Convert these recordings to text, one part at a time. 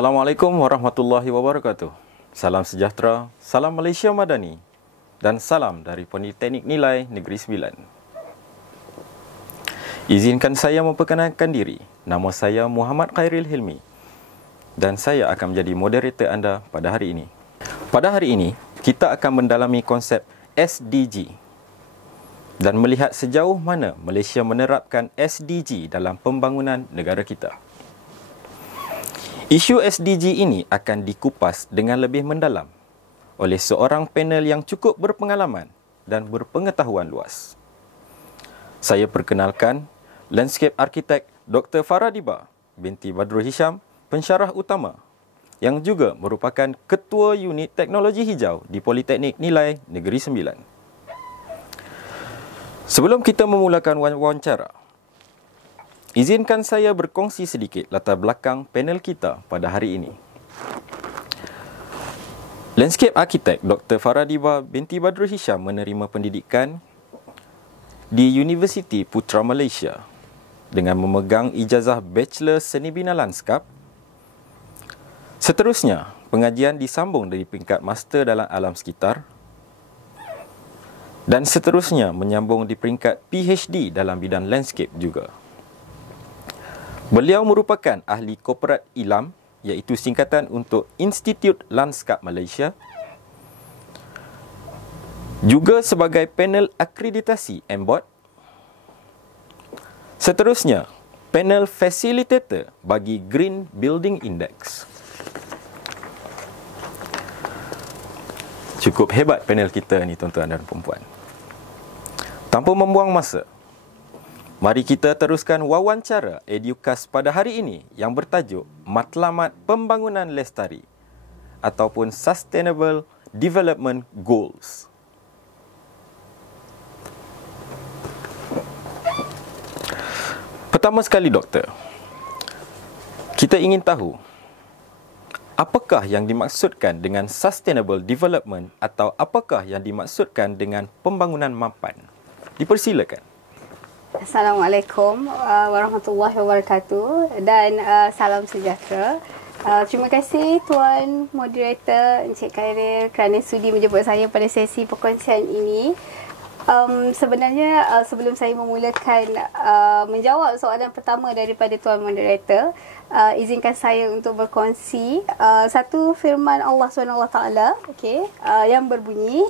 Assalamualaikum warahmatullahi wabarakatuh. Salam sejahtera, salam Malaysia Madani dan salam dari Politeknik Nilai Negeri Sembilan. Izinkan saya memperkenalkan diri. Nama saya Muhammad Khairil Hilmi dan saya akan menjadi moderator anda pada hari ini. Pada hari ini, kita akan mendalami konsep SDG dan melihat sejauh mana Malaysia menerapkan SDG dalam pembangunan negara kita. Isu SDG ini akan dikupas dengan lebih mendalam oleh seorang panel yang cukup berpengalaman dan berpengetahuan luas. Saya perkenalkan landscape architect Dr. Faradiba binti Badrul Hisham, pensyarah utama yang juga merupakan Ketua Unit Teknologi Hijau di Politeknik Nilai Negeri Sembilan. Sebelum kita memulakan wawancara, izinkan saya berkongsi sedikit latar belakang panel kita pada hari ini. Landscape Architect Dr. Faradiba binti Badrul Hisham menerima pendidikan di Universiti Putra Malaysia dengan memegang ijazah Bachelor Seni Bina Lanskap. Seterusnya, pengajian disambung dari peringkat Master dalam Alam Sekitar dan seterusnya menyambung di peringkat PhD dalam bidang landscape juga. Beliau merupakan ahli korporat ILAM, iaitu singkatan untuk Institut Lanskap Malaysia, juga sebagai panel akreditasi MBOT. Seterusnya, panel facilitator bagi Green Building Index. Cukup hebat panel kita ni, tuan-tuan dan perempuan. Tanpa membuang masa, mari kita teruskan wawancara Educast pada hari ini yang bertajuk Matlamat Pembangunan Lestari ataupun Sustainable Development Goals. Pertama sekali, Doktor, kita ingin tahu apakah yang dimaksudkan dengan Sustainable Development atau apakah yang dimaksudkan dengan pembangunan mapan. Dipersilakan. Assalamualaikum warahmatullahi wabarakatuh dan salam sejahtera. Terima kasih Tuan Moderator Encik Khairil kerana sudi menjemput saya pada sesi perkongsian ini. Sebenarnya sebelum saya memulakan menjawab soalan pertama daripada Tuan Moderator, izinkan saya untuk berkongsi satu firman Allah SWT, yang berbunyi,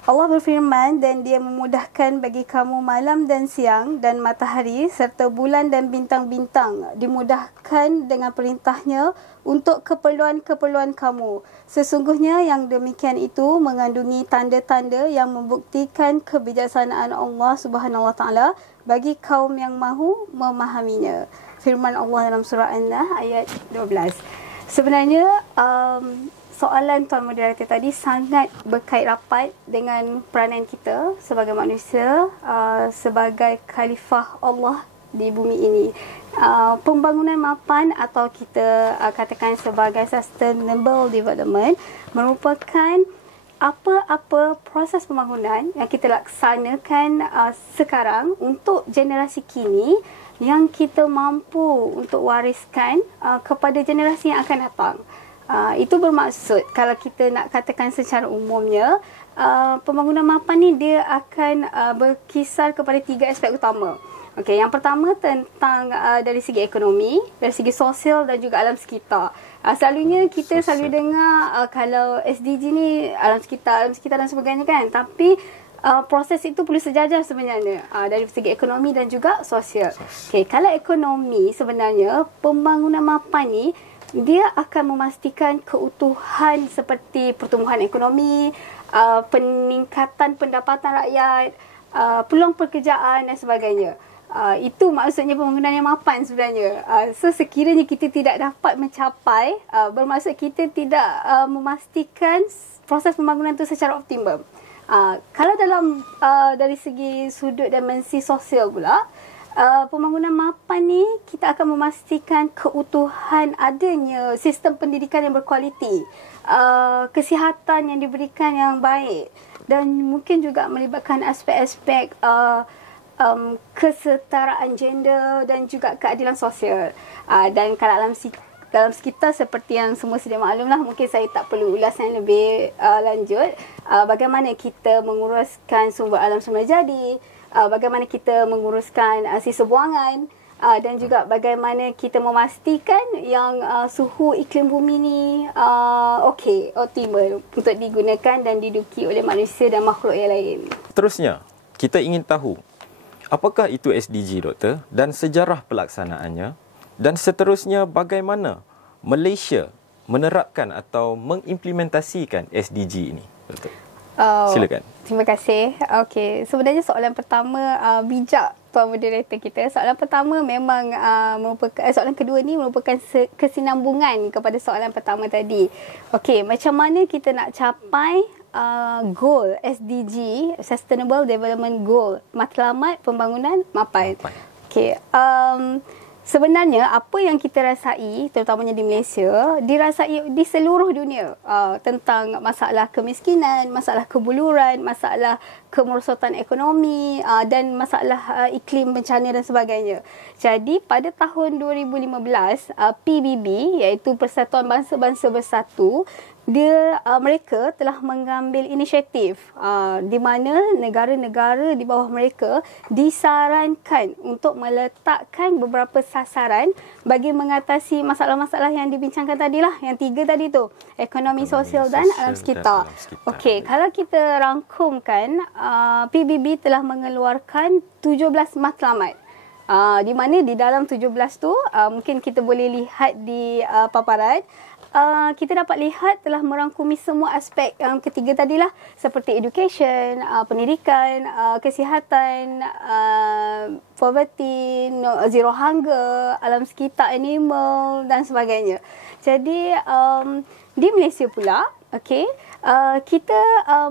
Allah berfirman, dan dia memudahkan bagi kamu malam dan siang dan matahari serta bulan dan bintang-bintang, dimudahkan dengan perintahnya untuk keperluan-keperluan kamu. Sesungguhnya yang demikian itu mengandungi tanda-tanda yang membuktikan kebijaksanaan Allah Subhanahu Wa Taala bagi kaum yang mahu memahaminya. Firman Allah dalam surah An-Nahl ayat 12. Sebenarnya soalan Tuan Moderator tadi sangat berkait rapat dengan peranan kita sebagai manusia, sebagai khalifah Allah di bumi ini. Pembangunan mapan atau kita katakan sebagai sustainable development merupakan apa-apa proses pembangunan yang kita laksanakan sekarang untuk generasi kini yang kita mampu untuk wariskan kepada generasi yang akan datang. Itu bermaksud kalau kita nak katakan secara umumnya, pembangunan mapan ni dia akan berkisar kepada 3 aspek utama. Okey, yang pertama tentang dari segi ekonomi, dari segi sosial dan juga alam sekitar. Selalunya kita selalu dengar kalau SDG ni alam sekitar dan sebagainya kan, tapi proses itu perlu sejajar sebenarnya dari segi ekonomi dan juga sosial. Okey, kalau ekonomi sebenarnya pembangunan mapan ni dia akan memastikan keutuhan seperti pertumbuhan ekonomi, peningkatan pendapatan rakyat, peluang pekerjaan dan sebagainya. Itu maksudnya pembangunan yang mapan sebenarnya. So sekiranya kita tidak dapat mencapai, bermaksud kita tidak memastikan proses pembangunan itu secara optimum. Kalau dalam dari segi sudut dimensi sosial pula, pembangunan mapan ni kita akan memastikan keutuhan adanya sistem pendidikan yang berkualiti, kesihatan yang diberikan yang baik dan mungkin juga melibatkan aspek-aspek kesetaraan gender dan juga keadilan sosial. Dan kalau dalam sekitar seperti yang semua sedia maklum lah, mungkin saya tak perlu ulasan lebih lanjut. Bagaimana kita menguruskan sumber alam semula jadi, bagaimana kita menguruskan sisa buangan, dan juga bagaimana kita memastikan yang suhu iklim bumi ni optimal untuk digunakan dan diduduki oleh manusia dan makhluk yang lain. Terusnya, kita ingin tahu apakah itu SDG, Doktor, dan sejarah pelaksanaannya, dan seterusnya bagaimana Malaysia menerapkan atau mengimplementasikan SDG ini, Doktor. Silakan. Terima kasih. Okey, sebenarnya soalan pertama bijak Tuan Moderator kita. Soalan pertama memang soalan kedua ni merupakan kesinambungan kepada soalan pertama tadi. Okey, macam mana kita nak capai goal SDG, Sustainable Development Goal, matlamat pembangunan mapan. Okey, sebenarnya apa yang kita rasai, terutamanya di Malaysia, dirasai di seluruh dunia, tentang masalah kemiskinan, masalah kebuluran, masalah kemerosotan ekonomi, dan masalah iklim bencana dan sebagainya. Jadi pada tahun 2015, PBB, iaitu Persatuan Bangsa-Bangsa Bersatu, mereka telah mengambil inisiatif di mana negara-negara di bawah mereka disarankan untuk meletakkan beberapa sasaran bagi mengatasi masalah-masalah yang dibincangkan tadilah, yang 3 tadi tu, ekonomi, sosial dan alam sekitar. Okey, kalau kita rangkumkan, PBB telah mengeluarkan 17 matlamat. Di mana di dalam 17 tu, mungkin kita boleh lihat di paparan, kita dapat lihat telah merangkumi semua aspek yang ketiga tadilah, seperti education, pendidikan, kesihatan, poverty, zero hunger, alam sekitar, animal dan sebagainya. Jadi di Malaysia pula, kita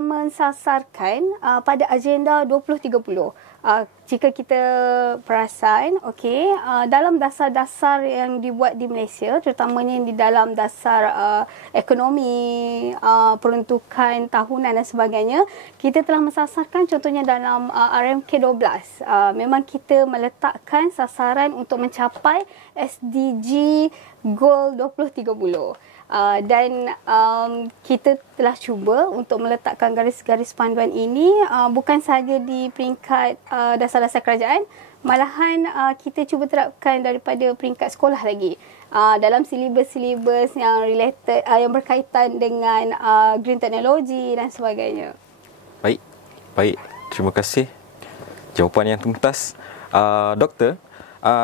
mensasarkan pada agenda 2030. Jika kita perasan, dalam dasar-dasar yang dibuat di Malaysia, terutamanya di dalam dasar ekonomi, peruntukan tahunan dan sebagainya, kita telah mensasarkan contohnya dalam RMK 12. Memang kita meletakkan sasaran untuk mencapai SDG Goal 2030. Dan kita telah cuba untuk meletakkan garis-garis panduan ini bukan sahaja di peringkat dasar-dasar kerajaan, malahan kita cuba terapkan daripada peringkat sekolah lagi, dalam silibus-silibus yang related, yang berkaitan dengan green technology dan sebagainya. Baik. Terima kasih. Jawapan yang tuntas. Doktor,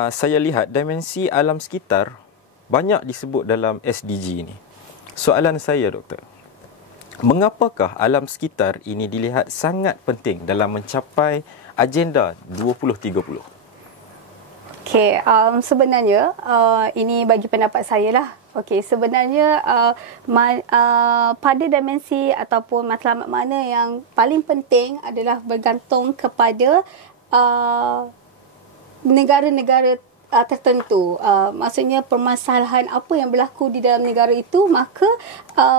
saya lihat dimensi alam sekitar banyak disebut dalam SDG ini. Soalan saya, Doktor, mengapakah alam sekitar ini dilihat sangat penting dalam mencapai agenda 2030? Sebenarnya ini bagi pendapat saya lah. Sebenarnya pada dimensi ataupun matlamat mana yang paling penting adalah bergantung kepada negara-negara tertentu. Maksudnya permasalahan apa yang berlaku di dalam negara itu, maka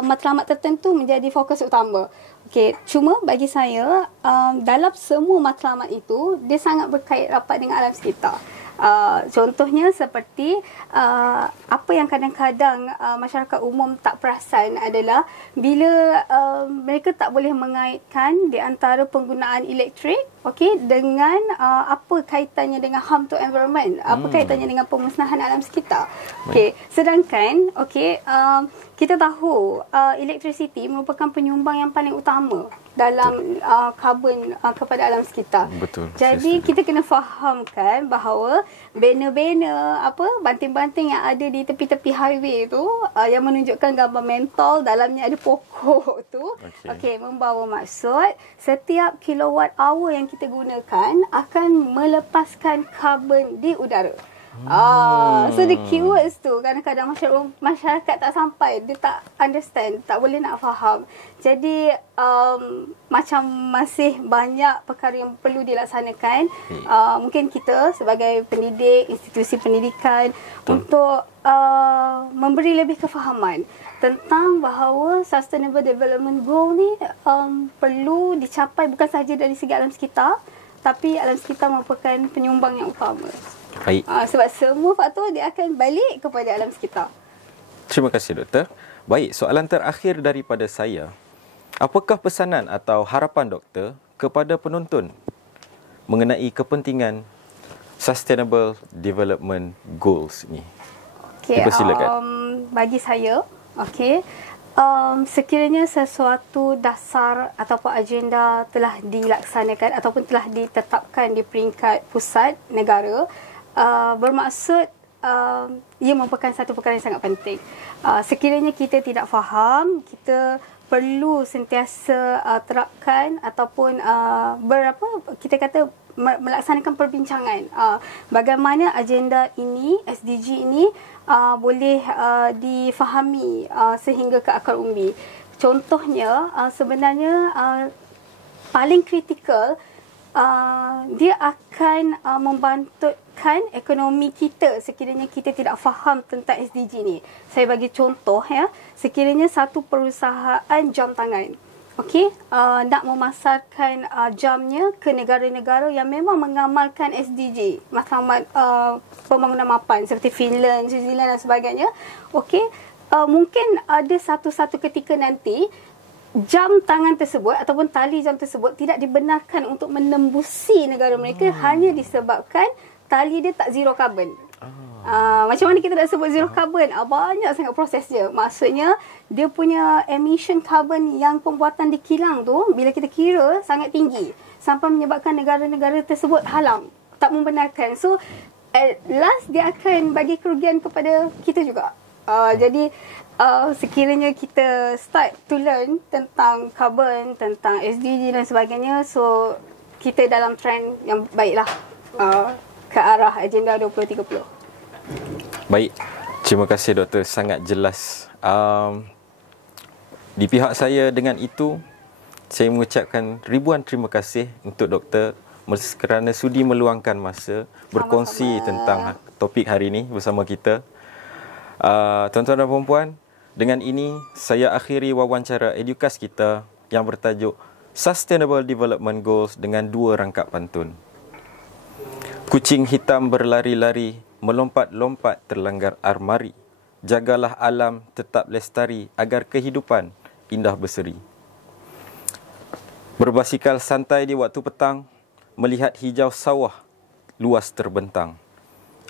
matlamat tertentu menjadi fokus utama. Cuma bagi saya, dalam semua matlamat itu, dia sangat berkait rapat dengan alam sekitar. Contohnya seperti apa yang kadang-kadang masyarakat umum tak perasan adalah bila mereka tak boleh mengaitkan di antara penggunaan elektrik dengan apa kaitannya dengan harm to environment, apa kaitannya dengan pemusnahan alam sekitar. Sedangkan kita tahu elektrisiti merupakan penyumbang yang paling utama dalam karbon kepada alam sekitar. Betul. Jadi kita kena fahamkan bahawa banner-banner, banting-banting yang ada di tepi-tepi highway tu, yang menunjukkan gambar mentol, dalamnya ada pokok tu, membawa maksud setiap kilowatt hour yang kita gunakan akan melepaskan karbon di udara. So the keywords tu kadang-kadang masyarakat tak sampai, dia tak understand, tak boleh nak faham. Jadi macam masih banyak perkara yang perlu dilaksanakan. Mungkin kita sebagai pendidik, institusi pendidikan, untuk memberi lebih kefahaman tentang bahawa Sustainable Development Goal ni perlu dicapai bukan sahaja dari segi alam sekitar, tapi alam sekitar merupakan penyumbang yang utama. Sebab semua faktor dia akan balik kepada alam sekitar. Terima kasih, Doktor. Baik, soalan terakhir daripada saya. Apakah pesanan atau harapan Doktor kepada penonton mengenai kepentingan Sustainable Development Goals ni? Okay, Dipersilakan. bagi saya, sekiranya sesuatu dasar ataupun agenda telah dilaksanakan ataupun telah ditetapkan di peringkat pusat negara, bermaksud ia merupakan satu perkara yang sangat penting. Sekiranya kita tidak faham, kita perlu sentiasa terapkan ataupun kita kata melaksanakan perbincangan bagaimana agenda ini, SDG ini boleh difahami sehingga ke akar umbi. Contohnya sebenarnya paling kritikal, dia akan membantutkan ekonomi kita sekiranya kita tidak faham tentang SDG ni. Saya bagi contoh ya, sekiranya satu perusahaan jam tangan, nak memasarkan jamnya ke negara-negara yang memang mengamalkan SDG, matlamat pembangunan mapan seperti Finland, New Zealand dan sebagainya. Mungkin ada satu ketika nanti jam tangan tersebut ataupun tali jam tersebut tidak dibenarkan untuk menembusi negara mereka hanya disebabkan tali dia tak zero carbon. Macam mana kita nak sebut zero carbon? Banyak sangat proses dia. Maksudnya dia punya emission carbon yang pembuatan di kilang tu bila kita kira sangat tinggi sampai menyebabkan negara-negara tersebut halang, tak membenarkan. So at last dia akan bagi kerugian kepada kita juga. Jadi sekiranya kita start to learn tentang carbon, tentang SDG dan sebagainya, so kita dalam trend yang baiklah ke arah agenda 2030. Baik, terima kasih Doktor, sangat jelas. Di pihak saya dengan itu, saya mengucapkan ribuan terima kasih untuk Doktor kerana sudi meluangkan masa berkongsi tentang topik hari ini bersama kita. Tuan-tuan dan puan-puan, dengan ini saya akhiri wawancara Educast kita yang bertajuk Sustainable Development Goals dengan 2 rangkap pantun. Kucing hitam berlari-lari, melompat-lompat terlanggar armari. Jagalah alam tetap lestari agar kehidupan indah berseri. Berbasikal santai di waktu petang, melihat hijau sawah luas terbentang.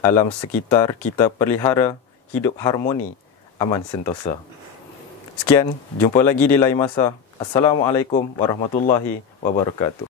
Alam sekitar kita pelihara, hidup harmoni, aman sentosa. Sekian, jumpa lagi di lain masa. Assalamualaikum warahmatullahi wabarakatuh.